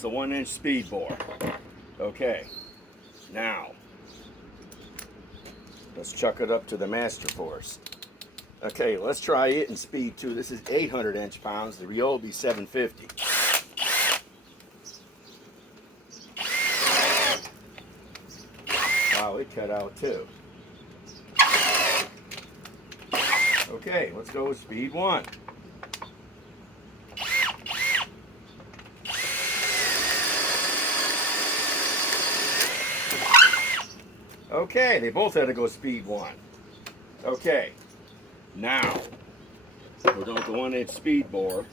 comes the 1-inch speed bore. Okay, now let's chuck it up to the master force. Okay, let's try it in speed 2. This is 800 inch-pounds, the RYOBI 750. Wow, it cut out too. Okay, let's go with speed 1. Okay, they both had to go speed 1. Okay, now we're going with the 1-inch speed bore.